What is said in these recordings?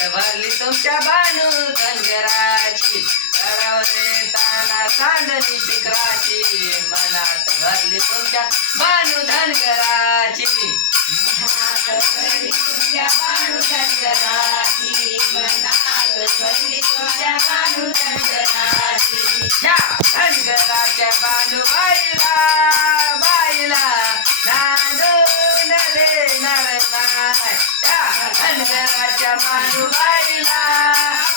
मनात भरली तुमच्या बानू धनगराची गडावर येताना चांदणी शिखराची मनात भरली तुमच्या बानू धनगराची मनात भरली तुमच्या बानू धनगराची मनात भरली तुमच्या बानू धनगराची या धनगराच्या बानूबाईला बाईला नांदून देणार नाही या धनगराच्या बानूबाईला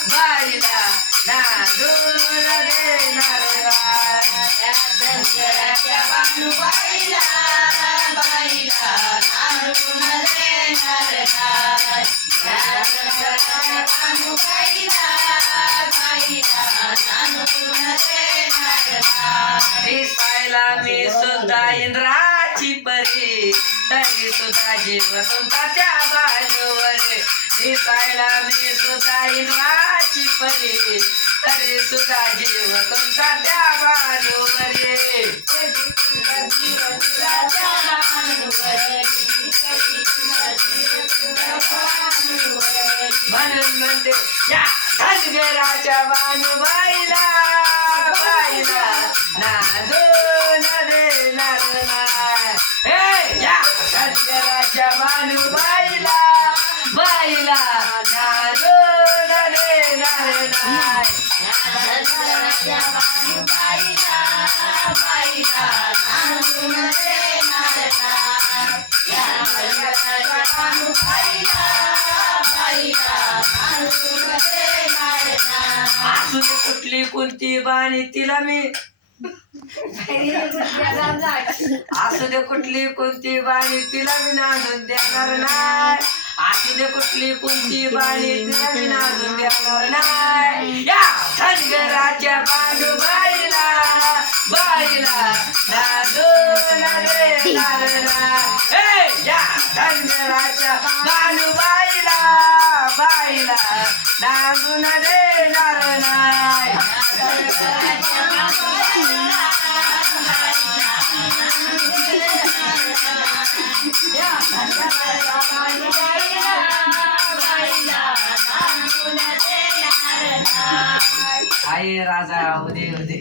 बाईला नांदून देणार नाही धनगराच्या बानूबाईला बाईला नांदून देणार नाही धनगराच्या बानूबाईला बाईला नांदून देणार नाही दिसायला मी सुद्धा इंद्राची परी तरी सुद्धा जीव तुमचा त्या बाजूवर दिसायला मी सुद्धा इंद्राची परी तरी सुद्धा जीव तुमचा त्या बाजूवर म्हणून म्हणते या धनगराच्या बानूबाईला बाईला नांदून देणार नाही हे या धनगराच्या बानूबाईला बाईला नांदून देणार नाही धनगराच्या बानूबाईला बाईला नांदून देणार नाही या धनगराच्या बानूबाईला बाईला नांदून देणार नाही असू दे कुठली कोणती बाणी तिला मी असू दे कुठली कोणती बाणी तिला मी नांदून देणार नाही असू दे कुठली कोणती बाणी तिला मी नांदून देणार नाही या धनगराच्या बानूबाईला बाईला नांदून देणार नाही हे या धनगराच्या बानूबाईला बाईला नांदून देणार नाही आई राजा उदे उदे